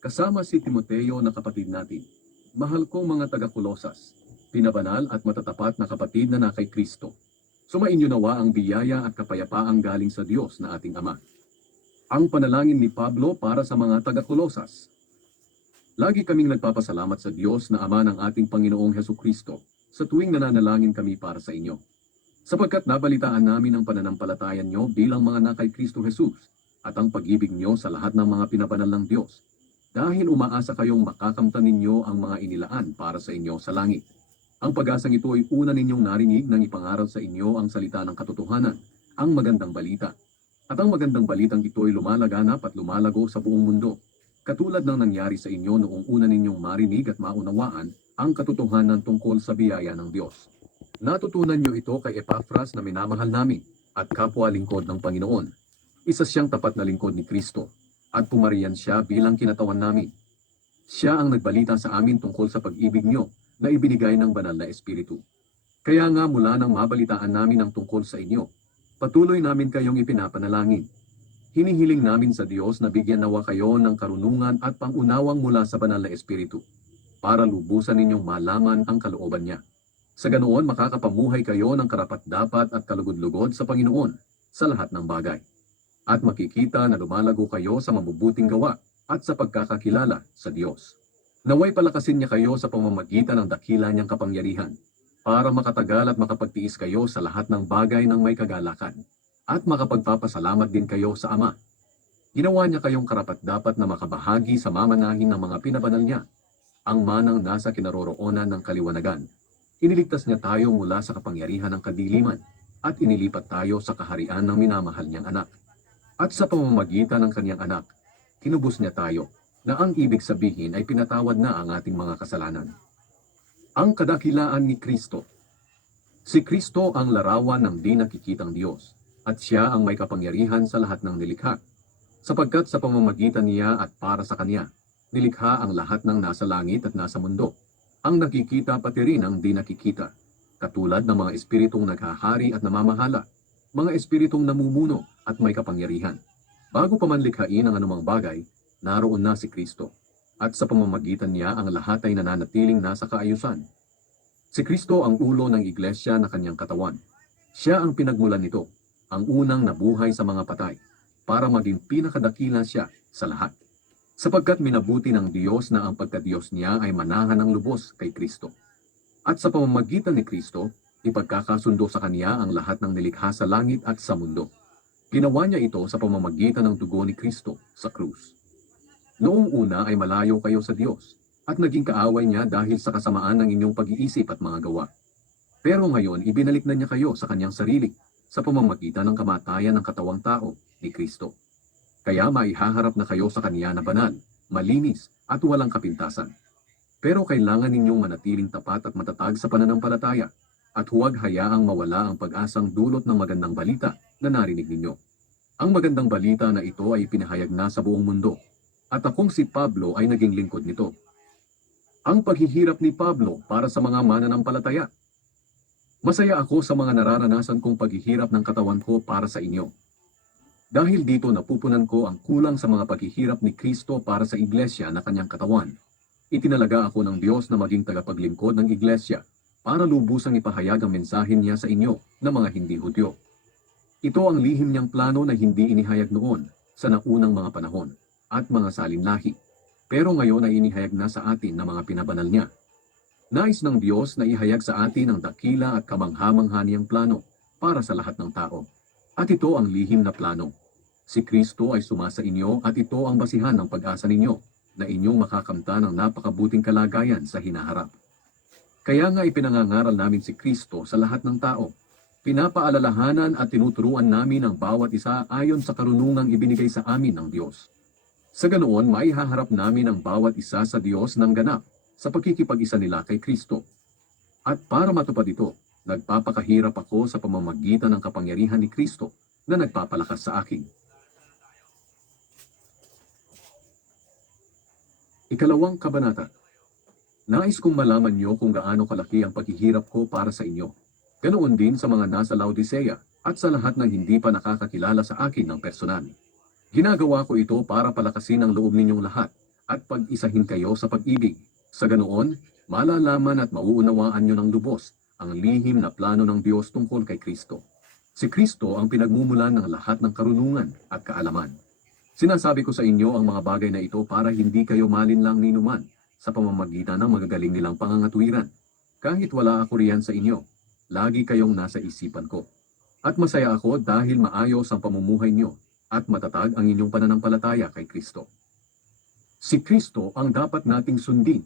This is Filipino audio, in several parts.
Kasama si Timoteo na kapatid natin. Mahal kong mga taga-Kolosas, pinabanal at matatapat na kapatid na kay Kristo. Sumainyo nawa ang biyaya at kapayapaang galing sa Diyos na ating Ama. Ang panalangin ni Pablo para sa mga taga-Kolosas. Lagi kaming nagpapasalamat sa Diyos na Ama ng ating Panginoong Hesukristo sa tuwing nananalangin kami para sa inyo. Sapagkat nabalitaan namin ang pananampalatayan nyo bilang mga na kay Kristo Jesus at ang pag-ibig nyo sa lahat ng mga pinabanal ng Diyos. Dahil umaasa kayong makakamtan ninyo ang mga inilaan para sa inyo sa langit. Ang pag-asang ito ay una ninyong narinig nang ipangaral sa inyo ang salita ng katotohanan, ang magandang balita. At ang magandang balitang ito ay lumalaganap at lumalago sa buong mundo. Katulad ng nangyari sa inyo noong una ninyong marinig at maunawaan ang katotohanan tungkol sa biyaya ng Diyos. Natutunan nyo ito kay Epafras na minamahal namin at kapwa lingkod ng Panginoon. Isa siyang tapat na lingkod ni Kristo at pumariyan siya bilang kinatawan namin. Siya ang nagbalita sa amin tungkol sa pag-ibig nyo na ibinigay ng banal na Espiritu. Kaya nga mula nang mabalitaan namin ang tungkol sa inyo, patuloy namin kayong ipinapanalangin. Hinihiling namin sa Diyos na bigyan nawa kayo ng karunungan at pangunawang mula sa banal na Espiritu, para lubusan ninyong malaman ang kalooban niya. Sa ganoon makakapamuhay kayo ng karapat-dapat at kalugod-lugod sa Panginoon sa lahat ng bagay. At makikita na lumalago kayo sa mabubuting gawa at sa pagkakakilala sa Diyos. Naway palakasin niya kayo sa pamamagitan ng dakila niyang kapangyarihan, para makatagal at makapagtiis kayo sa lahat ng bagay ng may kagalakan, at makapagpapasalamat din kayo sa Ama. Ginawa niya kayong karapat-dapat na makabahagi sa mamanahin ng mga pinabanal niya, ang manang nasa kinaroroonan ng kaliwanagan. Iniligtas niya tayo mula sa kapangyarihan ng kadiliman, at inilipat tayo sa kaharian ng minamahal niyang anak. At sa pamamagitan ng kanyang anak, tinubos niya tayo, na ang ibig sabihin ay pinatawad na ang ating mga kasalanan. Ang kadakilaan ni Kristo. Si Kristo ang larawan ng di nakikitang Diyos, at siya ang may kapangyarihan sa lahat ng nilikha. Sapagkat sa pamamagitan niya at para sa kanya, nilikha ang lahat ng nasa langit at nasa mundo, ang nakikita pati rin ang di nakikita, katulad ng mga espiritong naghahari at namamahala, mga espiritong namumuno at may kapangyarihan. Bago pa man likhain ang anumang bagay, naroon na si Kristo, at sa pamamagitan niya ang lahat ay nananatiling nasa kaayusan. Si Kristo ang ulo ng iglesia na kanyang katawan. Siya ang pinagmulan nito, ang unang nabuhay sa mga patay, para maging pinakadakila siya sa lahat. Sapagkat minabuti ng Diyos na ang pagkadiyos niya ay manahan ng lubos kay Kristo. At sa pamamagitan ni Kristo, ipagkakasundo sa kanya ang lahat ng nilikha sa langit at sa mundo. Ginawa niya ito sa pamamagitan ng dugo ni Kristo sa krus. Noong una ay malayo kayo sa Diyos, at naging kaaway niya dahil sa kasamaan ng inyong pag-iisip at mga gawa. Pero ngayon, ibinalik na niya kayo sa kanyang sarili, sa pamamagitan ng kamatayan ng katawang tao ni Kristo. Kaya maihaharap na kayo sa kanya na banal, malinis, at walang kapintasan. Pero kailangan ninyong manatiling tapat at matatag sa pananampalataya, at huwag hayaang mawala ang pag-asang dulot ng magandang balita na narinig ninyo. Ang magandang balita na ito ay pinahayag na sa buong mundo, at akong si Pablo ay naging lingkod nito. Ang paghihirap ni Pablo para sa mga mananampalataya. Masaya ako sa mga nararanasan kong paghihirap ng katawan ko para sa inyo. Dahil dito napupunan ko ang kulang sa mga paghihirap ni Kristo para sa iglesia na kanyang katawan. Itinalaga ako ng Diyos na maging tagapaglingkod ng iglesia para lubusang ipahayag ang mensahe niya sa inyo na mga hindi Hudyo. Ito ang lihim niyang plano na hindi inihayag noon sa naunang mga panahon at mga salinlahi, pero ngayon ay inihayag na sa atin ng mga pinabanal niya. Nais ng Diyos na ihayag sa atin ang dakila at kamangha-mangha niyang plano para sa lahat ng tao. At ito ang lihim na plano. Si Kristo ay sumasa inyo at ito ang basihan ng pag-asa ninyo na inyong makakamtan ng napakabuting kalagayan sa hinaharap. Kaya nga ipinangangaral namin si Kristo sa lahat ng tao. Pinapaalalahanan at tinuturuan namin ang bawat isa ayon sa karunungang ibinigay sa amin ng Diyos. Sa ganoon, maihaharap namin ang bawat isa sa Diyos ng ganap sa pagkikipag-isa nila kay Kristo. At para matupad ito, nagpapakahirap ako sa pamamagitan ng kapangyarihan ni Kristo na nagpapalakas sa akin. Ikalawang kabanata. Nais kong malaman niyo kung gaano kalaki ang paghihirap ko para sa inyo. Ganoon din sa mga nasa Laodicea at sa lahat ng hindi pa nakakakilala sa akin ng personal. Ginagawa ko ito para palakasin ang loob ninyong lahat at pag-isahin kayo sa pag-ibig. Sa ganoon, malalaman at mauunawaan nyo ng lubos ang lihim na plano ng Diyos tungkol kay Kristo. Si Kristo ang pinagmumulan ng lahat ng karunungan at kaalaman. Sinasabi ko sa inyo ang mga bagay na ito para hindi kayo malinlang ninuman sa pamamagitan ng magagaling nilang pangangatwiran. Kahit wala ako riyan sa inyo, lagi kayong nasa isipan ko. At masaya ako dahil maayos ang pamumuhay nyo at matatag ang inyong pananampalataya kay Kristo. Si Kristo ang dapat nating sundin.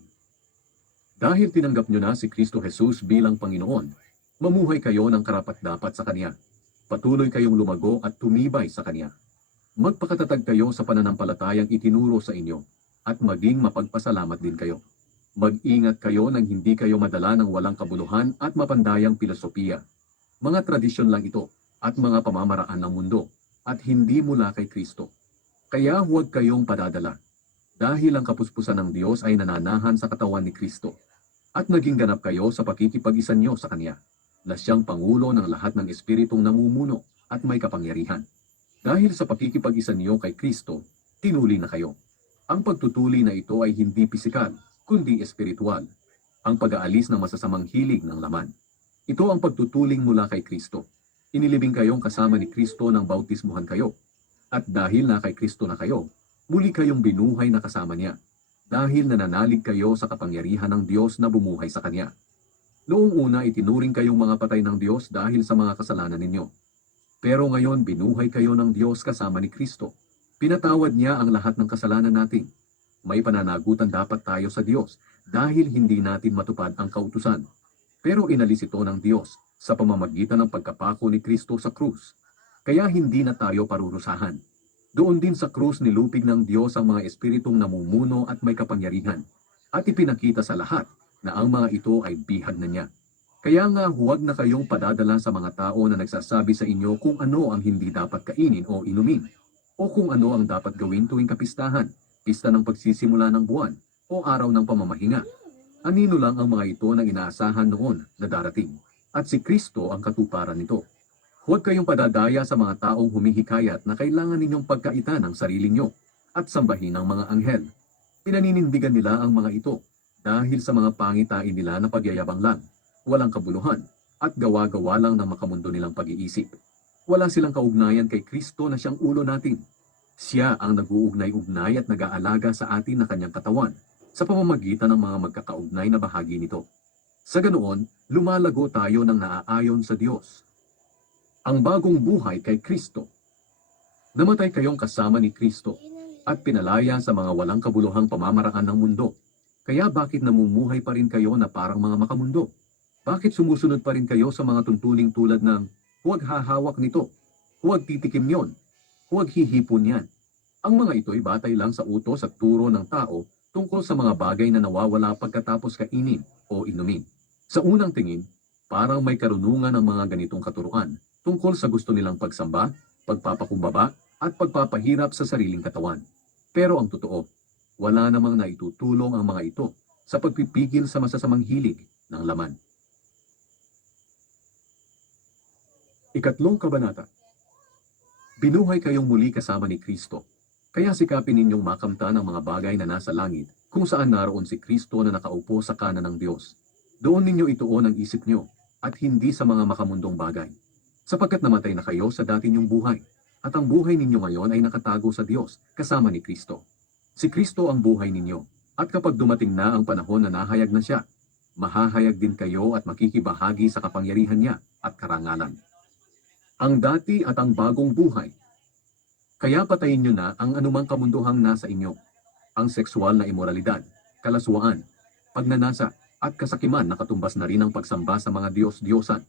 Dahil tinanggap nyo na si Kristo Jesus bilang Panginoon, mamuhay kayo ng karapat-dapat sa Kanya. Patuloy kayong lumago at tumibay sa Kanya. Magpakatatag kayo sa pananampalatayang itinuro sa inyo at maging mapagpasalamat din kayo. Mag-ingat kayo nang hindi kayo madala ng walang kabuluhan at mapandayang filosofiya. Mga tradisyon lang ito at mga pamamaraan ng mundo at hindi mula kay Kristo. Kaya huwag kayong padadala. Dahil ang kapuspusan ng Diyos ay nananahan sa katawan ni Kristo. At naging ganap kayo sa pakikipag-isa nyo sa Kanya, na siyang Pangulo ng lahat ng Espiritong namumuno at may kapangyarihan. Dahil sa pakikipag-isa nyo kay Kristo, tinuli na kayo. Ang pagtutuli na ito ay hindi pisikal, kundi espiritual. Ang pag-aalis ng masasamang hilig ng laman. Ito ang pagtutuling mula kay Kristo. Inilibing kayong kasama ni Kristo nang bautismuhan kayo. At dahil na kay Kristo na kayo, muli kayong binuhay na kasama niya, dahil nananalig kayo sa kapangyarihan ng Diyos na bumuhay sa Kanya. Noong una itinuring kayong mga patay ng Diyos dahil sa mga kasalanan ninyo. Pero ngayon binuhay kayo ng Diyos kasama ni Kristo. Pinatawad niya ang lahat ng kasalanan natin. May pananagutan dapat tayo sa Diyos dahil hindi natin matupad ang kautusan. Pero inalis ito ng Diyos sa pamamagitan ng pagkapako ni Kristo sa krus. Kaya hindi na tayo parurusahan. Doon din sa krus nilupig ng Diyos ang mga espiritong namumuno at may kapangyarihan, at ipinakita sa lahat na ang mga ito ay bihag na niya. Kaya nga huwag na kayong padadala sa mga tao na nagsasabi sa inyo kung ano ang hindi dapat kainin o inumin, o kung ano ang dapat gawin tuwing kapistahan, pista ng pagsisimula ng buwan, o araw ng pamamahinga. Anino lang ang mga ito na inaasahan noon na darating, at si Kristo ang katuparan nito. Huwag kayong padadaya sa mga taong humihikayat na kailangan ninyong pagkaitan ng sarili nyo at sambahin ng mga anghel. Pinaninindigan nila ang mga ito dahil sa mga pangitain nila na pagyayabang lang, walang kabuluhan, at gawa-gawa lang ng makamundo nilang pag-iisip. Wala silang kaugnayan kay Kristo na siyang ulo natin. Siya ang nag-uugnay-ugnay at nag-aalaga sa atin na kanyang katawan sa pamamagitan ng mga magkakaugnay na bahagi nito. Sa ganoon, lumalago tayo ng naaayon sa Diyos. Ang bagong buhay kay Kristo. Namatay kayong kasama ni Kristo at pinalaya sa mga walang kabuluhang pamamaraan ng mundo. Kaya bakit namumuhay pa rin kayo na parang mga makamundo? Bakit sumusunod pa rin kayo sa mga tuntuning tulad ng huwag hahawak nito, huwag titikim yon, huwag hihipon yan? Ang mga ito'y batay lang sa utos at turo ng tao tungkol sa mga bagay na nawawala pagkatapos kainin o inumin. Sa unang tingin, parang may karunungan ang mga ganitong katuruan tungkol sa gusto nilang pagsamba, pagpapakumbaba, at pagpapahirap sa sariling katawan. Pero ang totoo, wala namang naitutulong ang mga ito sa pagpipigil sa masasamang hilig ng laman. Ikatlong kabanata. Binuhay kayong muli kasama ni Kristo, kaya sikapin ninyong makamtan ang mga bagay na nasa langit, kung saan naroon si Kristo na nakaupo sa kanan ng Diyos. Doon ninyo ituon ang isip nyo, at hindi sa mga makamundong bagay. Sapagkat namatay na kayo sa dati ninyong buhay, at ang buhay ninyo ngayon ay nakatago sa Diyos kasama ni Kristo. Si Kristo ang buhay ninyo, at kapag dumating na ang panahon na nahayag na siya, mahahayag din kayo at makikibahagi sa kapangyarihan niya at karangalan. Ang dati at ang bagong buhay. Kaya patayin nyo na ang anumang kamunduhang nasa inyo, ang sexual na imoralidad, kalaswaan, pagnanasa, at kasakiman na katumbas na rin ang pagsamba sa mga Diyos-Diyosan.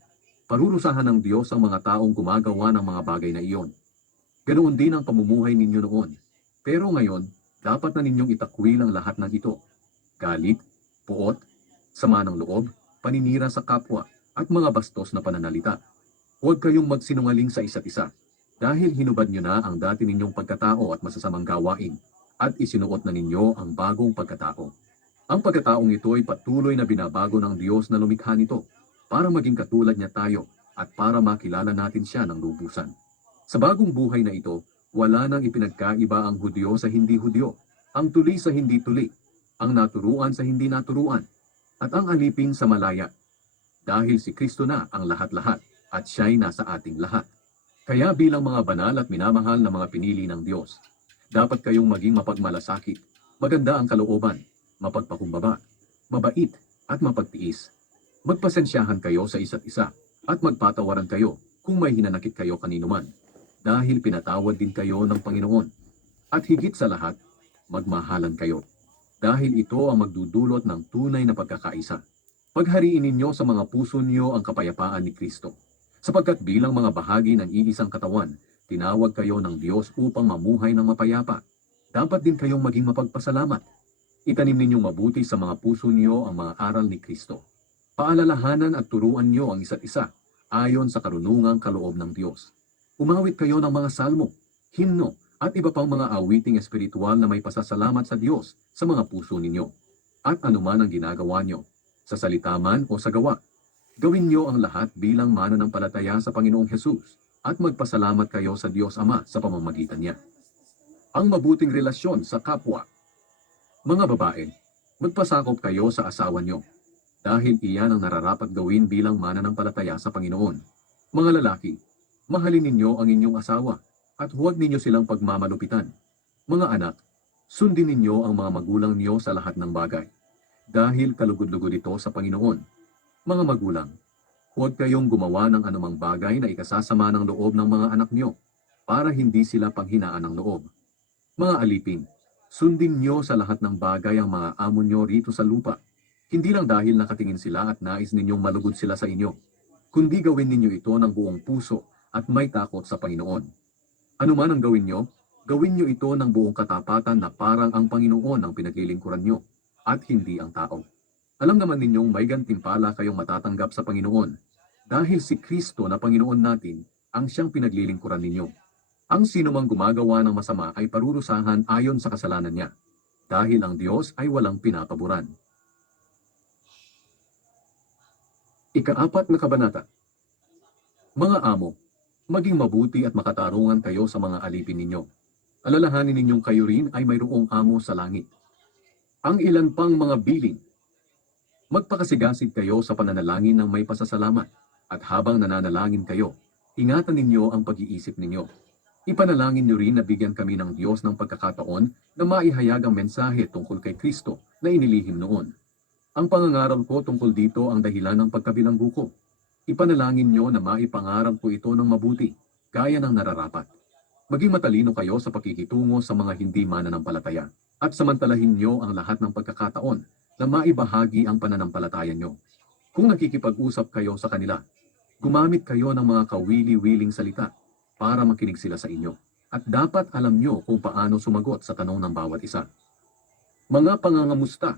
Parurusahan ng Diyos ang mga taong gumagawa ng mga bagay na iyon. Ganoon din ang pamumuhay ninyo noon. Pero ngayon, dapat na ninyong itakwil ang lahat ng ito. Galit, puot, sama ng loob, paninira sa kapwa, at mga bastos na pananalita. Huwag kayong magsinungaling sa isa't isa, dahil hinubad nyo na ang dati ninyong pagkatao at masasamang gawain, at isinuot na ninyo ang bagong pagkatao. Ang pagkataong ito ay patuloy na binabago ng Diyos na lumikha nito, para maging katulad niya tayo at para makilala natin siya ng lubusan. Sa bagong buhay na ito, wala nang ipinagkaiba ang Hudyo sa hindi Hudyo, ang tuli sa hindi tuli, ang naturuan sa hindi naturuan, at ang alipin sa malaya. Dahil si Kristo na ang lahat-lahat, at siya'y nasa ating lahat. Kaya bilang mga banal at minamahal na mga pinili ng Diyos, dapat kayong maging mapagmalasakit, maganda ang kalooban, mapagpakumbaba, mabait, at mapagtiis. Magpasensyahan kayo sa isa't isa, at magpatawaran kayo kung may hinanakit kayo kanino man, dahil pinatawad din kayo ng Panginoon. At higit sa lahat, magmahalan kayo, dahil ito ang magdudulot ng tunay na pagkakaisa. Paghariin ninyo sa mga puso niyo ang kapayapaan ni Kristo, sapagkat bilang mga bahagi ng iisang katawan, tinawag kayo ng Diyos upang mamuhay ng mapayapa. Dapat din kayong maging mapagpasalamat. Itanim ninyong mabuti sa mga puso niyo ang mga aral ni Kristo. Paalalahanan at turuan niyo ang isa't isa ayon sa karunungang kaloob ng Diyos. Umawit kayo ng mga salmo, himno, at iba pang mga awiting espiritual na may pasasalamat sa Diyos sa mga puso ninyo. At anuman ang ginagawa niyo, sa salita man o sa gawa, gawin niyo ang lahat bilang mananampalataya sa Panginoong Hesus at magpasalamat kayo sa Diyos Ama sa pamamagitan niya. Ang mabuting relasyon sa kapwa. Mga babae, magpasakop kayo sa asawa niyo, dahil iyan ang nararapat gawin bilang mananampalataya sa Panginoon. Mga lalaki, mahalin ninyo ang inyong asawa at huwag ninyo silang pagmamalupitan. Mga anak, sundin ninyo ang mga magulang niyo sa lahat ng bagay, dahil kalugod-lugod ito sa Panginoon. Mga magulang, huwag kayong gumawa ng anumang bagay na ikasasama ng loob ng mga anak niyo, para hindi sila panghinaan ng loob. Mga alipin, sundin niyo sa lahat ng bagay ang mga amo niyo rito sa lupa, hindi lang dahil nakatingin sila at nais ninyong malugod sila sa inyo, kundi gawin ninyo ito ng buong puso at may takot sa Panginoon. Ano man ang gawin niyo ito ng buong katapatan na parang ang Panginoon ang pinaglilingkuran niyo at hindi ang tao. Alam naman ninyong may gantimpala kayong matatanggap sa Panginoon dahil si Kristo na Panginoon natin ang siyang pinaglilingkuran ninyo. Ang sino mang gumagawa ng masama ay parurusahan ayon sa kasalanan niya, dahil ang Diyos ay walang pinapaboran. Ika-4 na kabanata. Mga amo, maging mabuti at makatarungan kayo sa mga alipin ninyo. Alalahanin ninyong kayo rin ay mayroong amo sa langit. Ang ilan pang mga bilin. Magpakasigasig kayo sa pananalangin ng may pasasalamat, at habang nananalangin kayo, ingatan ninyo ang pag-iisip ninyo. Ipanalangin nyo rin na bigyan kami ng Diyos ng pagkakataon na maihayag ang mensahe tungkol kay Kristo na inilihim noon. Ang pangangaral ko tungkol dito ang dahilan ng pagkabilanggo ko. Ipanalangin nyo na maipangarap ko ito ng mabuti, gaya ng nararapat. Maging matalino kayo sa pakikitungo sa mga hindi mananampalataya, at samantalahin nyo ang lahat ng pagkakataon na maibahagi ang pananampalataya nyo. Kung nakikipag-usap kayo sa kanila, gumamit kayo ng mga kawili-wiling salita para makinig sila sa inyo. At dapat alam nyo kung paano sumagot sa tanong ng bawat isa. Mga pangangamusta.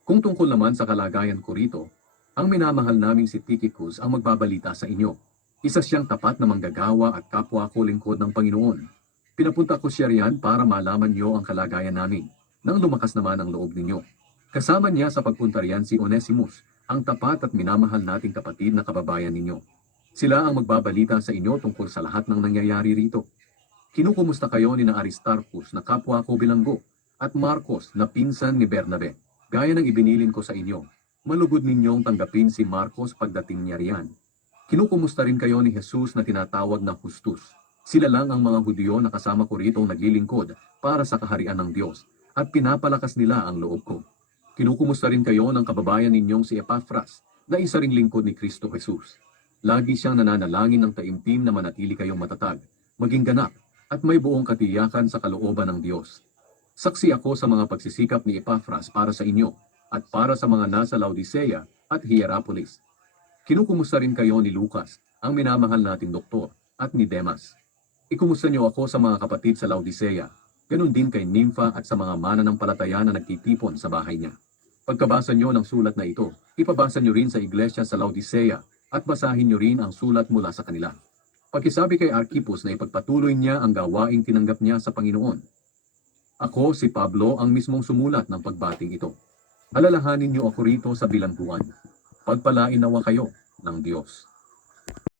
Kung tungkol naman sa kalagayan ko rito, ang minamahal naming si Tychicus ang magbabalita sa inyo. Isa siyang tapat na manggagawa at kapwa ko lingkod ng Panginoon. Pinapunta ko siya riyan para malaman niyo ang kalagayan namin, nang lumakas naman ang loob ninyo. Kasama niya sa pagpunta riyan si Onesimus, ang tapat at minamahal nating kapatid na kababayan ninyo. Sila ang magbabalita sa inyo tungkol sa lahat ng nangyayari rito. Kinukumusta kayo ni na Aristarchus na kapwa ko bilanggo, at Marcos na pinsan ni Bernabe. Gaya ng ibinilin ko sa inyo, malugod ninyong tanggapin si Marcos pagdating niya riyan. Kinukumusta rin kayo ni Jesus na tinatawag na Justus. Sila lang ang mga Hudyo na kasama ko ritong naglilingkod para sa kaharian ng Diyos, at pinapalakas nila ang loob ko. Kinukumusta rin kayo ng kababayan ninyong si Epaphras, na isa ring lingkod ni Kristo Jesus. Lagi siyang nananalangin ng taimtim na manatili kayong matatag, maging ganap, at may buong katiyakan sa kalooban ng Diyos. Saksi ako sa mga pagsisikap ni Epaphras para sa inyo, at para sa mga nasa Laodicea at Hierapolis. Kinukumusta rin kayo ni Lucas, ang minamahal nating doktor, at ni Demas. Ikumusta niyo ako sa mga kapatid sa Laodicea, ganun din kay Nympha at sa mga mananampalataya na nagtitipon sa bahay niya. Pagkabasa niyo ng sulat na ito, ipabasa niyo rin sa iglesia sa Laodicea, at basahin niyo rin ang sulat mula sa kanila. Pakisabi kay Archippus na ipagpatuloy niya ang gawaing tinanggap niya sa Panginoon. Ako, si Pablo, ang mismong sumulat ng pagbating ito. Alalahanin niyo ako rito sa bilangguan. Pagpalain nawa kayo ng Diyos.